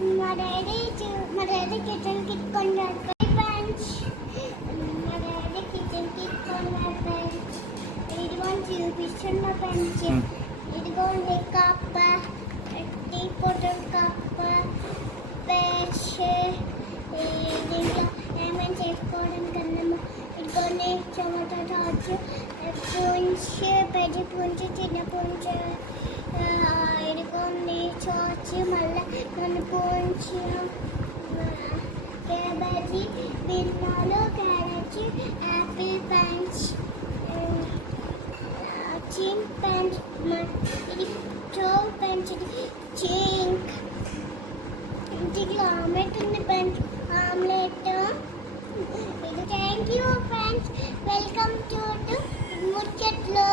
మా daddy kitchen kit కొన్నాడు friends. మా డాడీ కిచెన్ కిట్ కొన్నాడు ఫ్రెండ్స్. ఇదిగోని చూపిస్తున్నా ఫ్రెండ్స్. ఇదిగోండి కప్ప, టీ పొటల్ కప్ప, ఫ్రెష్ దీంట్లో ఏమైనా చేసుకోవడానికి అన్నము. ఇదిగోండి టమాటో సాస్, పుంచ్, పెద్ద పుంచ్, చిన్న పుంచ్, ఇదిగోండి సాస్, మళ్ళీ మన పుంచ్, క్యాబేజీ, బిన్నాలు, క్యారెట్, యాపిల్ ప్యాంట్స్, చీన్ ప్యాంట్, ఇది స్టవ్ ప్యాంట్, ఇది చింక్, ఇంటికి ఆమ్లెట్ ఉంది ఫ్రెండ్స్. ఆమ్లెట్ ఇది. Thank you friends. Welcome to ముచ్చట్లు.